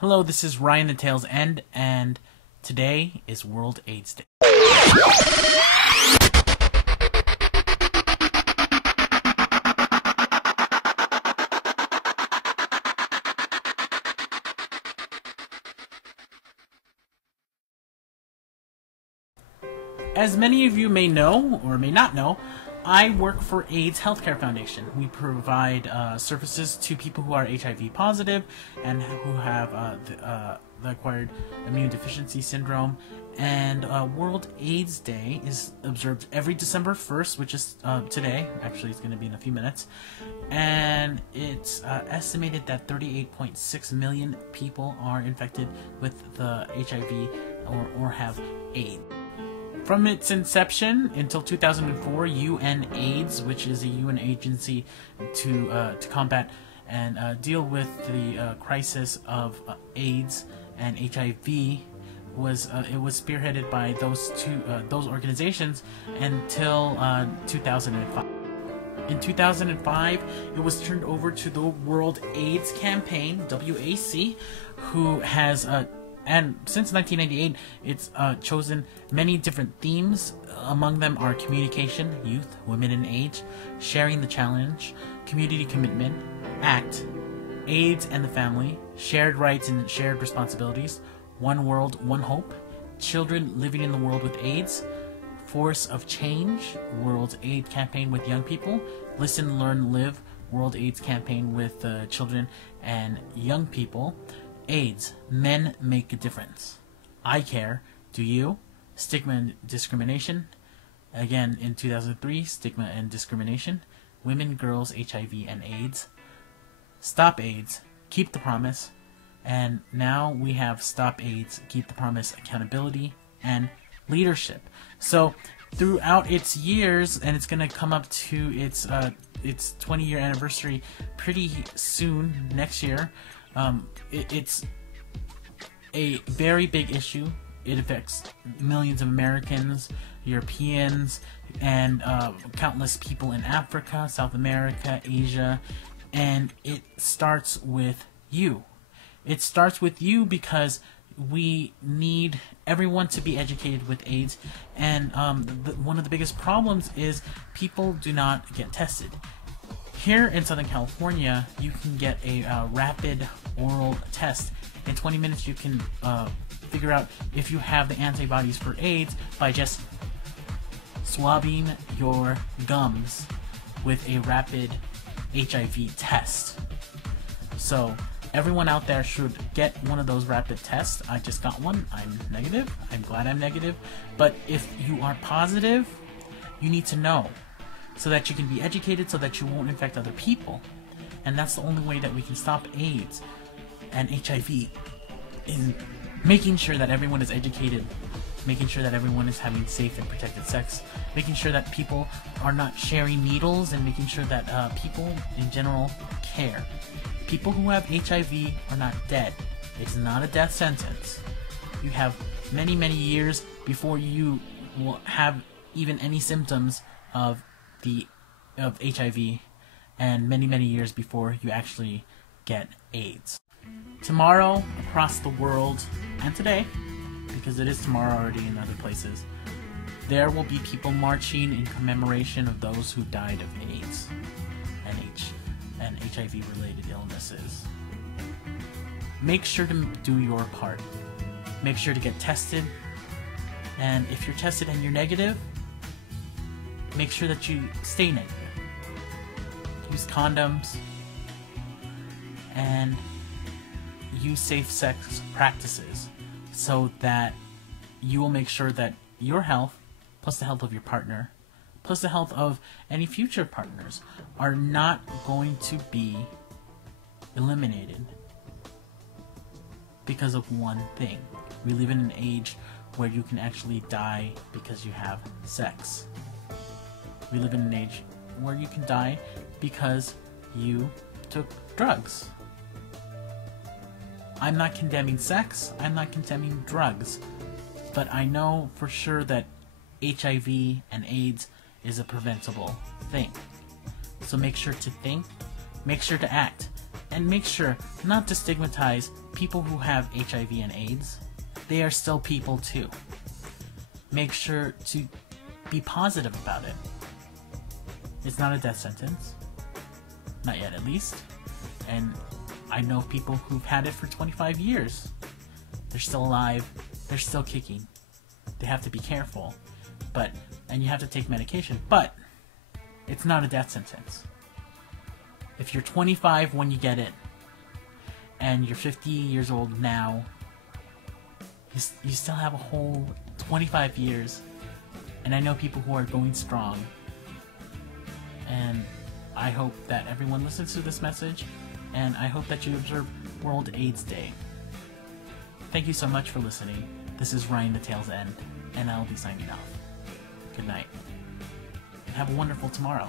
Hello, this is Ryan the Tale's End, and today is World AIDS Day. As many of you may know, or may not know, I work for AIDS Healthcare Foundation. We provide services to people who are HIV positive and who have the acquired immune deficiency syndrome. And World AIDS Day is observed every December 1st, which is today. Actually, it's going to be in a few minutes. And it's estimated that 38.6 million people are infected with the HIV or have AIDS. From its inception until 2004, UNAIDS, which is a UN agency to combat and deal with the crisis of AIDS and HIV, was spearheaded by those organizations until 2005. In 2005, it was turned over to the World AIDS Campaign, WAC, who has and since 1998, it's chosen many different themes. Among them are communication, youth, women and age, sharing the challenge, community commitment, ACT, AIDS and the family, shared rights and shared responsibilities, one world, one hope, children living in the world with AIDS, force of change, World AIDS Campaign with young people, listen, learn, live, World AIDS Campaign with children and young people, AIDS, men make a difference. I care, do you? Stigma and discrimination. Again, in 2003, stigma and discrimination. Women, girls, HIV and AIDS. Stop AIDS, keep the promise. And now we have Stop AIDS, Keep the Promise, accountability, and leadership. So throughout its years, and it's going to come up to its 20-year anniversary pretty soon, next year, it's a very big issue. It affects millions of Americans, Europeans, and countless people in Africa, South America, Asia, and it starts with you. It starts with you because we need everyone to be educated with AIDS, and one of the biggest problems is people do not get tested. Here in Southern California, you can get a rapid oral test. In 20 minutes, you can figure out if you have the antibodies for AIDS by just swabbing your gums with a rapid HIV test. So everyone out there should get one of those rapid tests. I just got one. I'm negative. I'm glad I'm negative. But if you are positive, you need to know, so that you can be educated, so that you won't infect other people. And that's the only way that we can stop AIDS and HIV, in making sure that everyone is educated, making sure that everyone is having safe and protected sex, making sure that people are not sharing needles, and making sure that people in general care. People who have HIV are not dead. It's not a death sentence. You have many, many years before you will have even any symptoms of HIV, and many, many years before you actually get AIDS. Tomorrow, across the world, and today, because it is tomorrow already in other places, there will be people marching in commemoration of those who died of AIDS and HIV-related illnesses. Make sure to do your part. Make sure to get tested, and if you're tested and you're negative, make sure that you stay negative. Use condoms and use safe sex practices, so that you will make sure that your health, plus the health of your partner, plus the health of any future partners, are not going to be eliminated because of one thing. We live in an age where you can actually die because you have sex. We live in an age where you can die because you took drugs. I'm not condemning sex, I'm not condemning drugs, but I know for sure that HIV and AIDS is a preventable thing. So make sure to think, make sure to act, And make sure not to stigmatize people who have HIV and AIDS. They are still people too. Make sure to be positive about it. It's not a death sentence. Not yet, at least. And I know people who've had it for 25 years. They're still alive. They're still kicking. They have to be careful. And you have to take medication. But it's not a death sentence. If you're 25 when you get it, and you're 50 years old now, you still have a whole 25 years. And I know people who are going strong. And I hope that everyone listens to this message, and I hope that you observe World AIDS Day. Thank you so much for listening. This is Ryan the Tale's End, and I'll be signing off. Good night. And have a wonderful tomorrow.